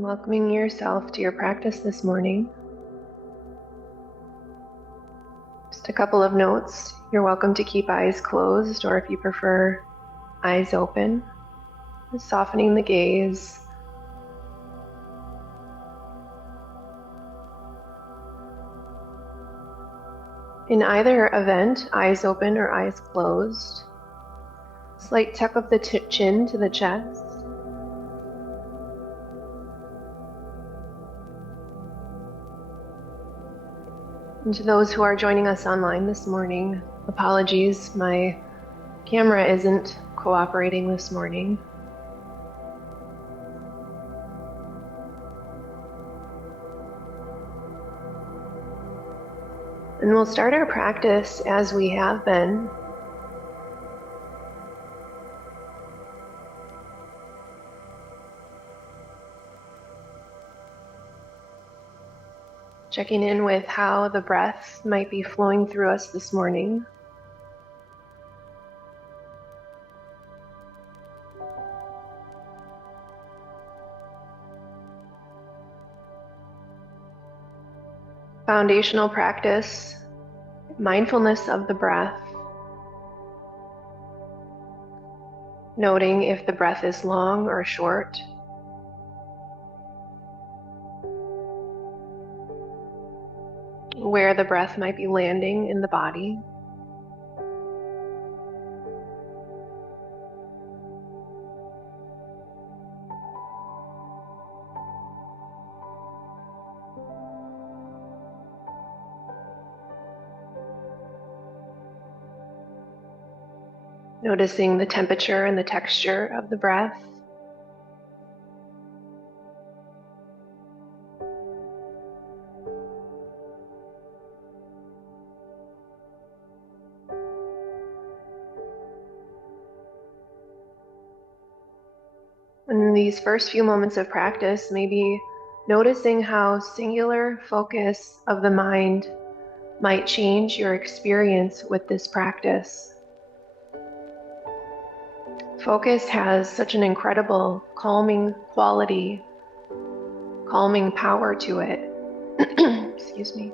And welcoming yourself to your practice this morning. Just a couple of notes. You're welcome to keep eyes closed, or if you prefer, eyes open. Softening the gaze. In either event, eyes open or eyes closed. Slight tuck of the chin to the chest. And to those who are joining us online this morning, apologies, my camera isn't cooperating this morning. And we'll start our practice as we have been. Checking in with how the breath might be flowing through us this morning. Foundational practice, mindfulness of the breath. Noting if the breath is long or short. Where the breath might be landing in the body. Noticing the temperature and the texture of the breath. In these first few moments of practice, maybe noticing how singular focus of the mind might change your experience with this practice. Focus has such an incredible calming quality, calming power to it. Excuse me.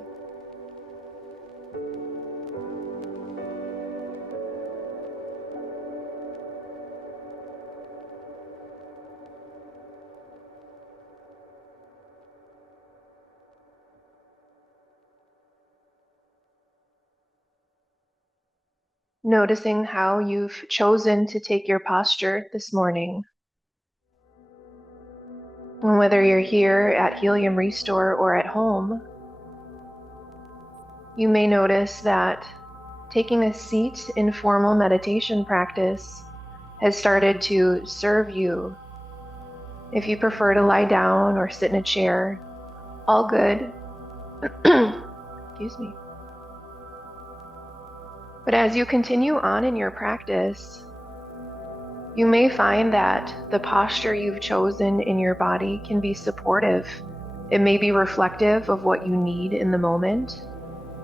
Noticing how you've chosen to take your posture this morning. And whether you're here at Helium Restore or at home, you may notice that taking a seat in formal meditation practice has started to serve you. If you prefer to lie down or sit in a chair, all good. Excuse me. But as you continue on in your practice, you may find that the posture you've chosen in your body can be supportive. It may be reflective of what you need in the moment.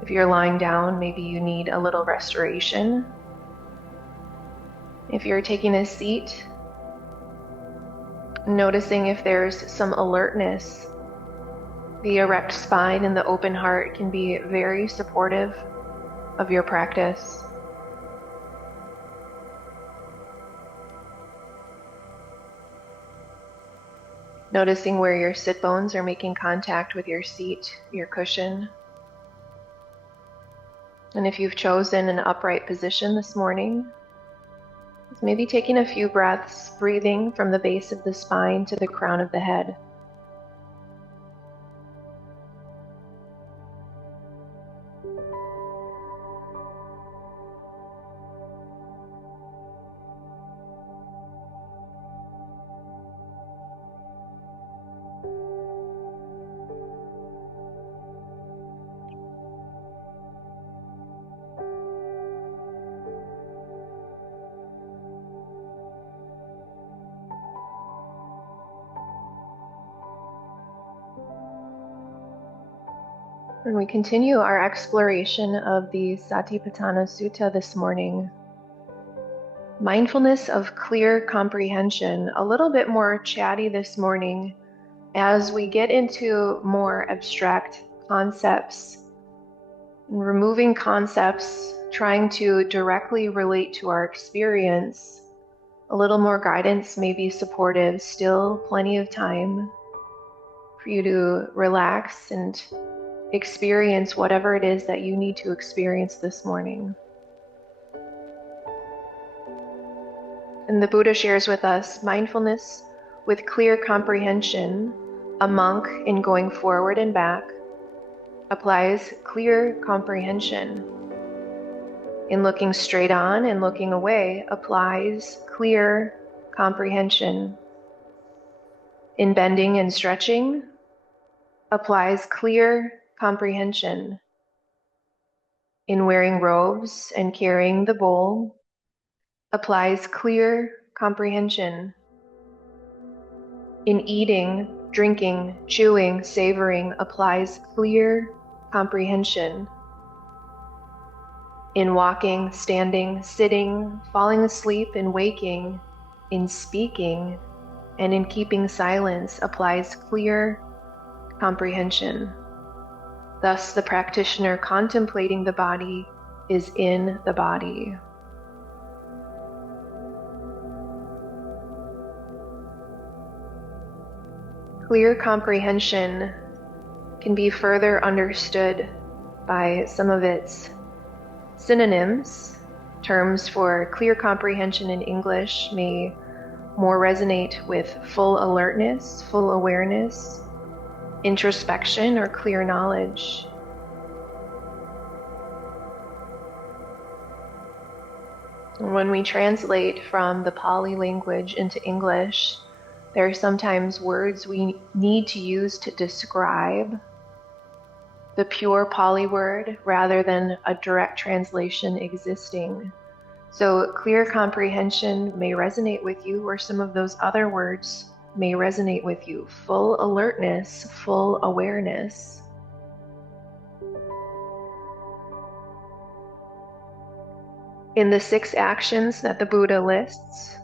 If you're lying down, maybe you need a little restoration. If you're taking a seat, noticing if there's some alertness. The erect spine and the open heart can be very supportive of your practice. Noticing where your sit bones are making contact with your seat, your cushion. And if you've chosen an upright position this morning, maybe taking a few breaths, breathing from the base of the spine to the crown of the head. And we continue our exploration of the Satipaṭṭhāna Sutta this morning. Mindfulness of clear comprehension, a little bit more chatty this morning As we get into more abstract concepts, removing concepts, trying to directly relate to our experience, a little more guidance may be supportive. Still plenty of time for you to relax and experience whatever it is that you need to experience this morning. And the Buddha shares with us mindfulness with clear comprehension. A monk, in going forward and back, applies clear comprehension. In looking straight on and looking away, applies clear comprehension. In bending and stretching, applies clear comprehension. In wearing robes and carrying the bowl, applies clear comprehension. In eating, drinking, chewing, savoring, applies clear comprehension. In walking, standing, sitting, falling asleep, and waking, in speaking, and in keeping silence, applies clear comprehension. Thus, the practitioner contemplating the body is in the body. Clear comprehension can be further understood by some of its synonyms. Terms for clear comprehension in English may more resonate with full alertness, full awareness, introspection, or clear knowledge. When we translate from the Pali language into English, there are sometimes words we need to use to describe the pure Pali word rather than a direct translation existing. So clear comprehension may resonate with you, or some of those other words may resonate with you. Full alertness, full awareness. In the 6 actions that the Buddha lists,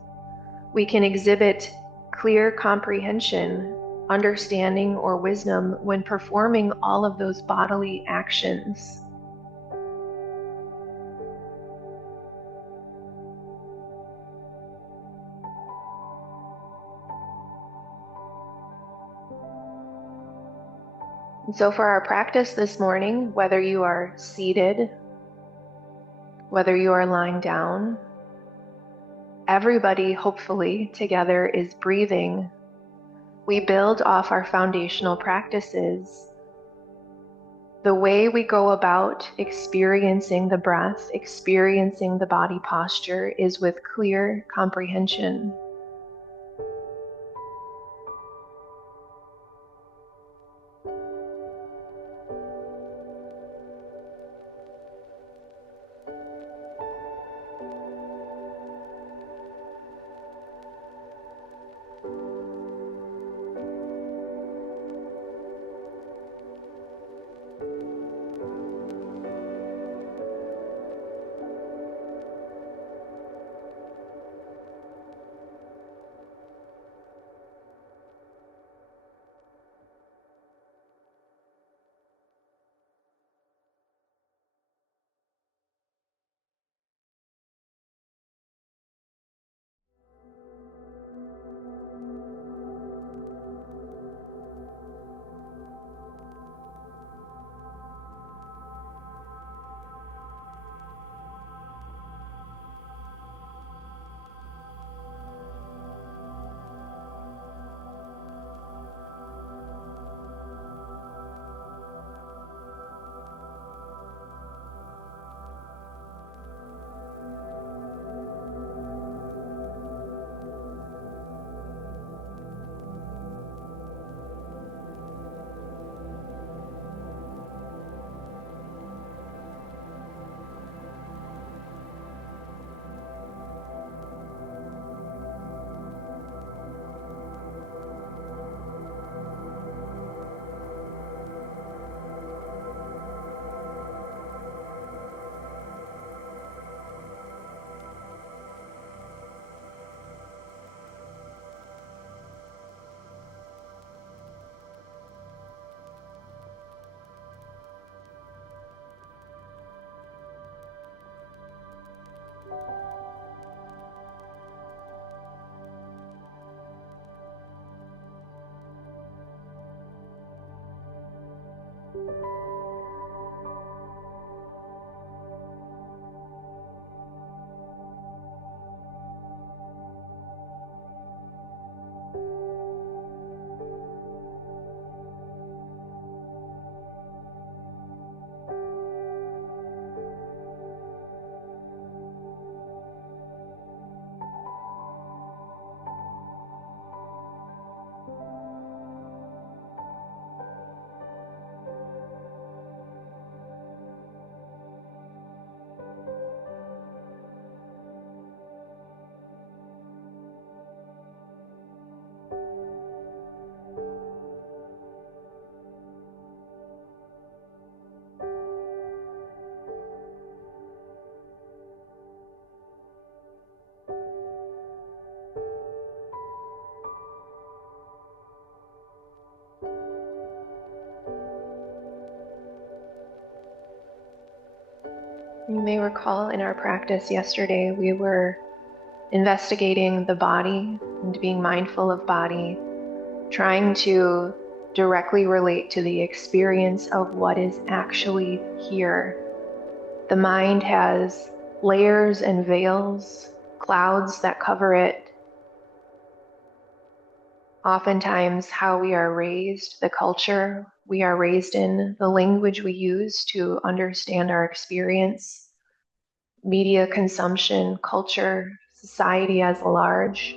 we can exhibit clear comprehension, understanding, or wisdom when performing all of those bodily actions. And so for our practice this morning, whether you are seated, whether you are lying down, everybody hopefully together is breathing. We build off our foundational practices. The way we go about experiencing the breath, experiencing the body posture, is with clear comprehension. You may recall in our practice yesterday, we were investigating the body and being mindful of body, trying to directly relate to the experience of what is actually here. The mind has layers and veils, clouds that cover it. Oftentimes, how we are raised, the culture we are raised in, the language we use to understand our experience, media consumption, culture, society as a large.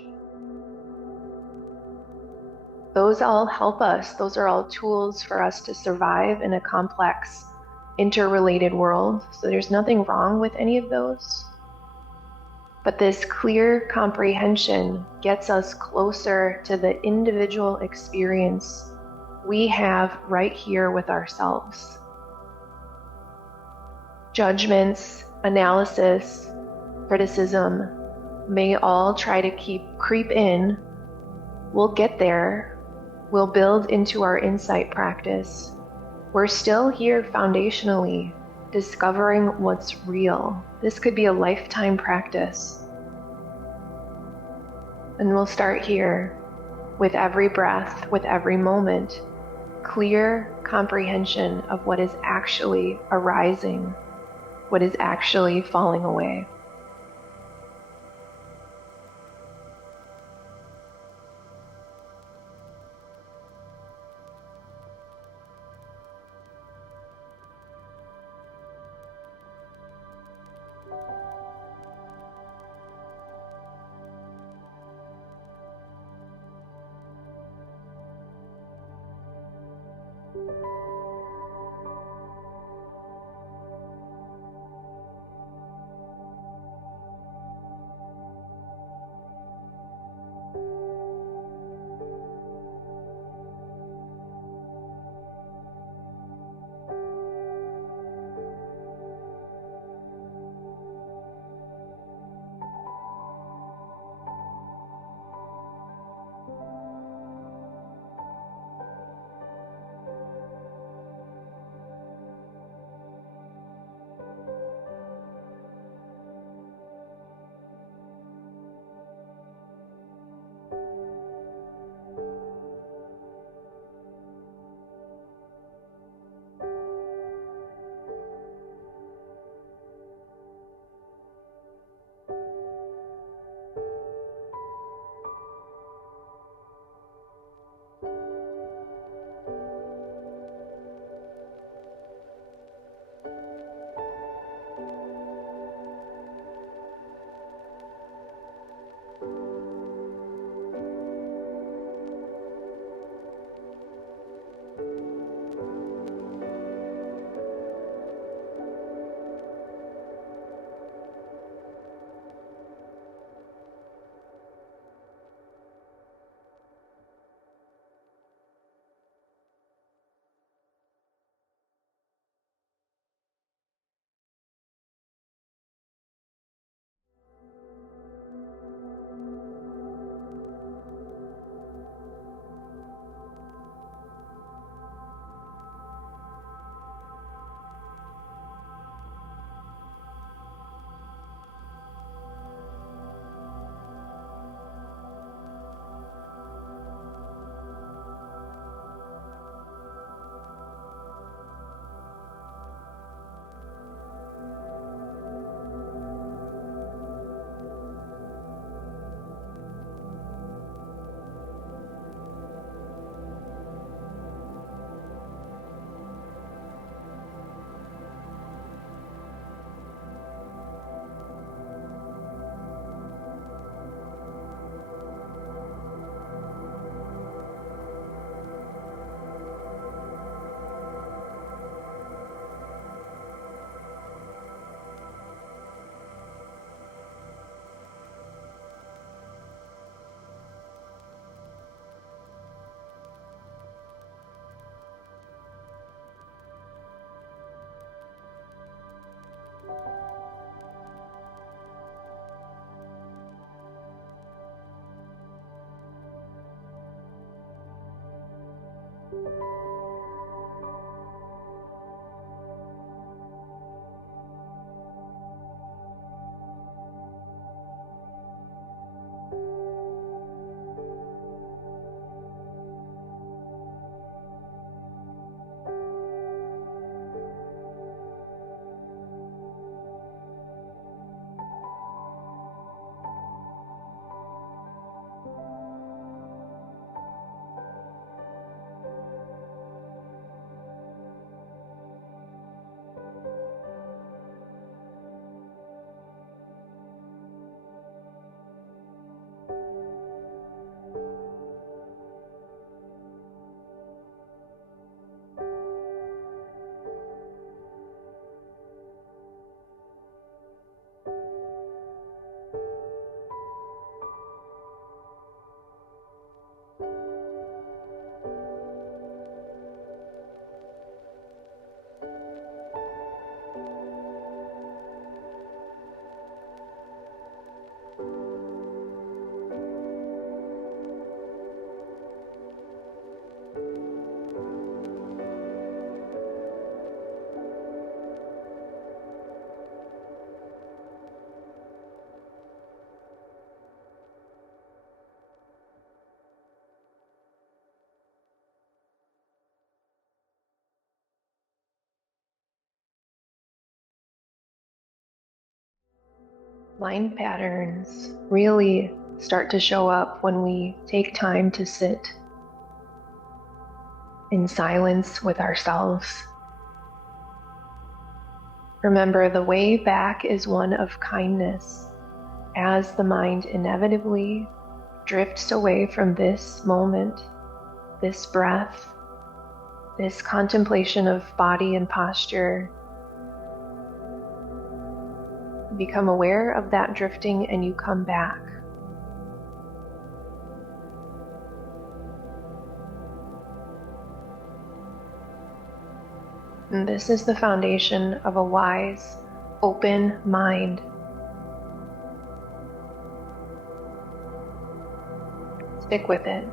Those all help us. Those are all tools for us to survive in a complex, interrelated world. So there's nothing wrong with any of those. But this clear comprehension gets us closer to the individual experience we have right here with ourselves. Judgments, analysis, criticism may all try to creep in. We'll get there. We'll build into our insight practice. We're still here foundationally, discovering what's real. This could be a lifetime practice. And we'll start here with every breath, with every moment, clear comprehension of what is actually arising, what is actually falling away. mind patterns really start to show up when we take time to sit in silence with ourselves. Remember, the way back is one of kindness as the mind inevitably drifts away from this moment, this breath, this contemplation of body and posture. You become aware of that drifting and you come back. And this is the foundation of a wise, open mind. Stick with it.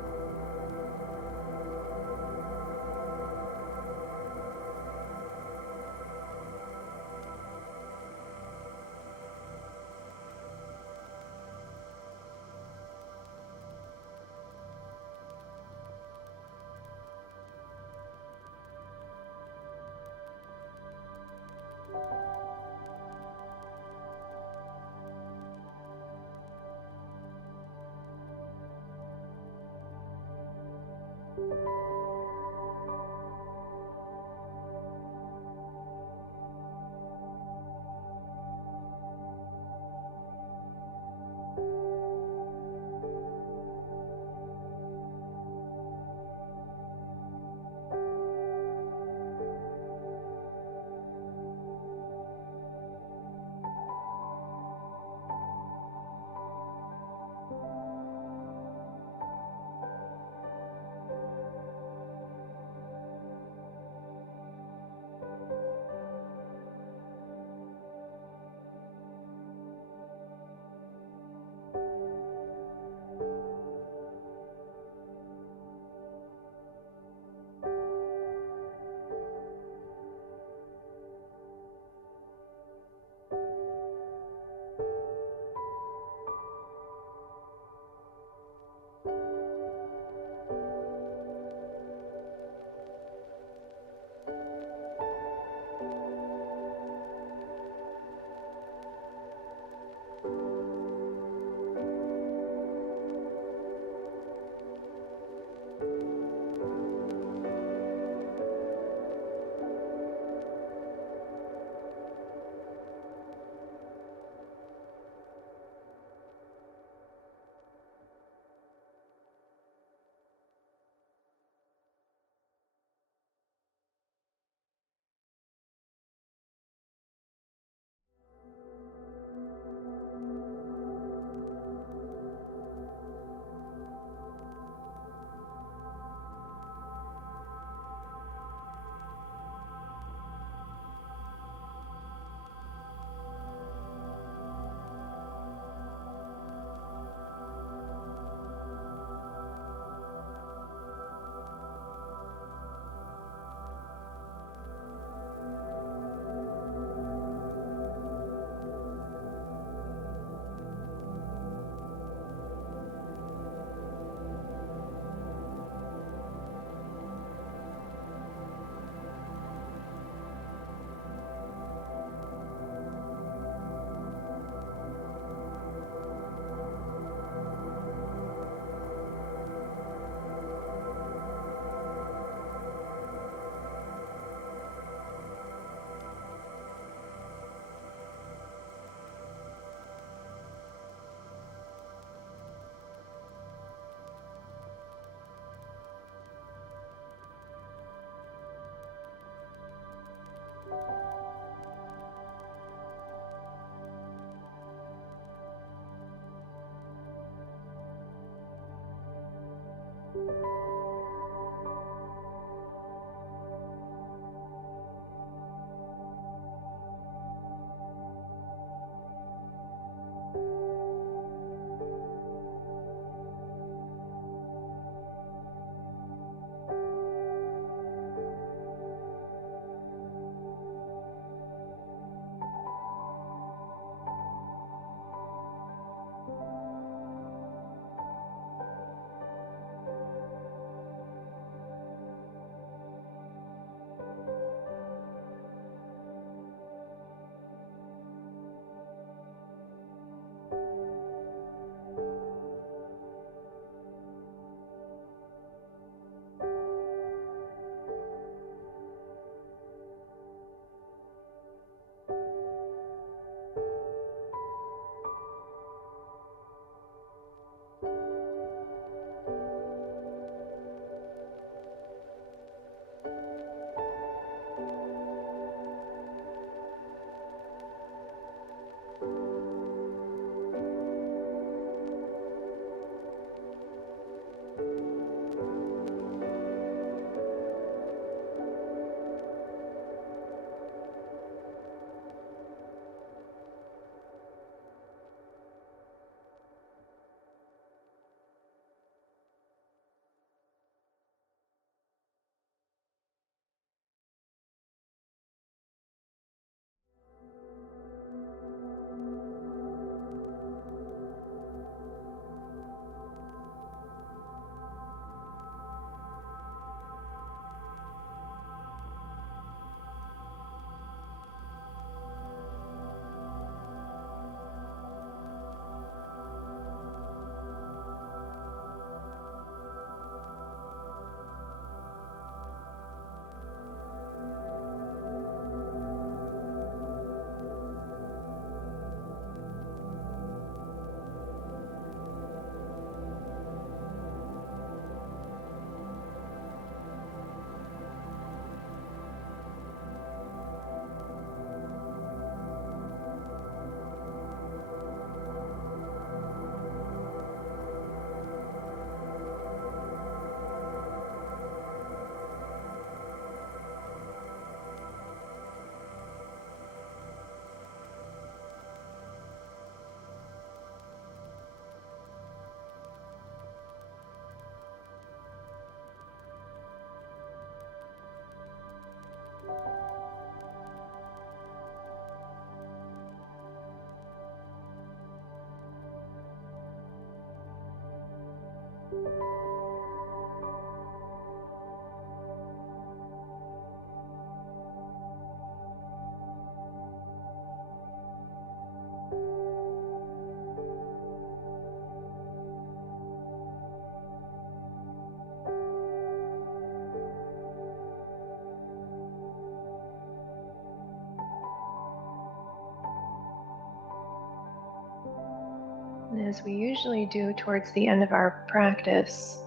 And as we usually do towards the end of our practice,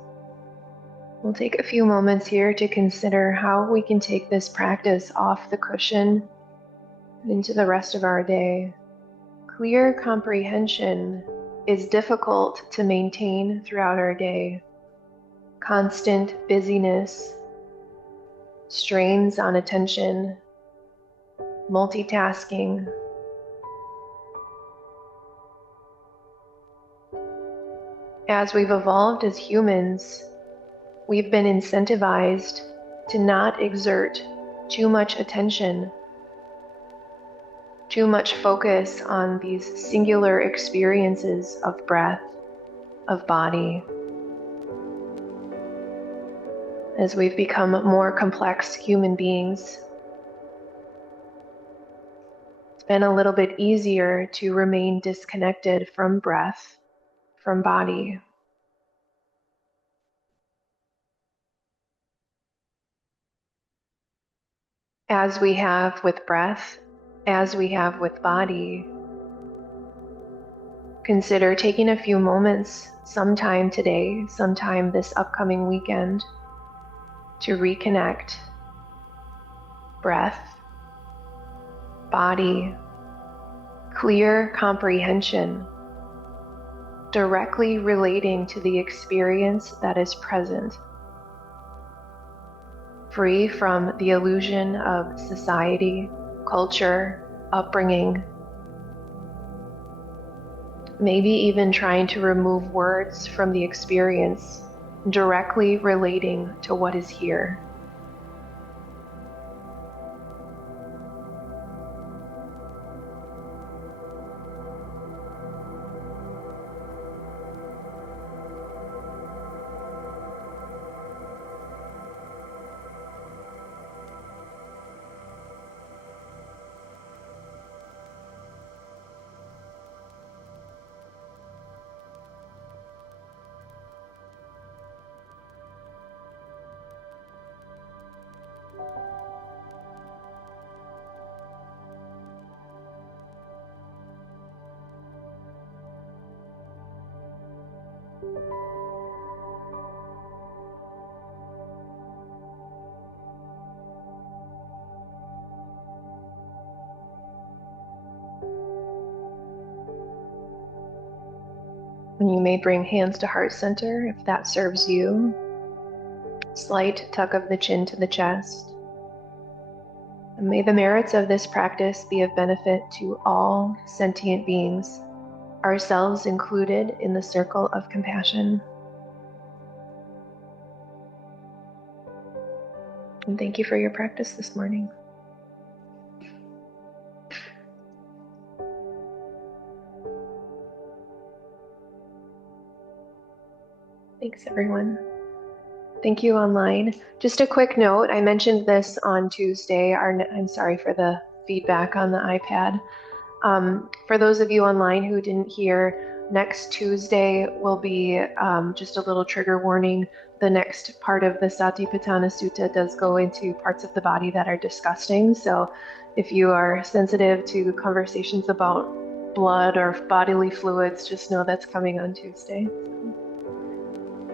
we'll take a few moments here to consider how we can take this practice off the cushion and into the rest of our day. Clear comprehension is difficult to maintain throughout our day. Constant busyness, strains on attention, multitasking. As we've evolved as humans, we've been incentivized to not exert too much attention, too much focus on these singular experiences of breath, of body. As we've become more complex human beings, it's been a little bit easier to remain disconnected from breath, from body. As we have with breath, as we have with body, consider taking a few moments sometime today, sometime this upcoming weekend, to reconnect breath, body, clear comprehension, directly relating to the experience that is present, free from the illusion of society, culture, upbringing, maybe even trying to remove words from the experience, directly relating to what is here. And you may bring hands to heart center if that serves you. Slight tuck of the chin to the chest. And may the merits of this practice be of benefit to all sentient beings, ourselves included in the circle of compassion. And thank you for your practice this morning. Thanks, everyone. Thank you online. Just a quick note, I mentioned this on Tuesday. I'm sorry for the feedback on the iPad. For those of you online who didn't hear, next Tuesday will be just a little trigger warning. The next part of the Satipaṭṭhāna Sutta does go into parts of the body that are disgusting. So if you are sensitive to conversations about blood or bodily fluids, just know that's coming on Tuesday.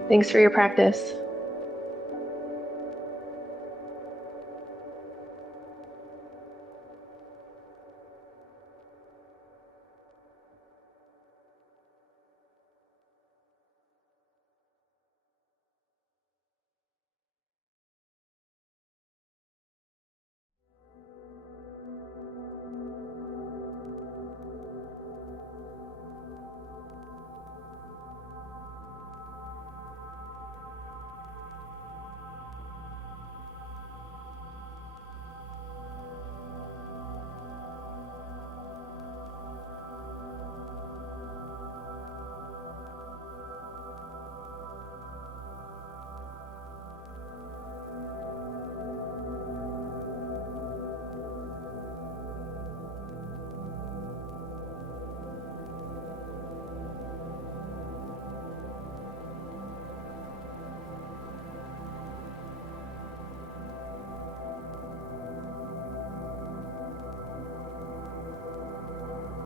Thanks for your practice.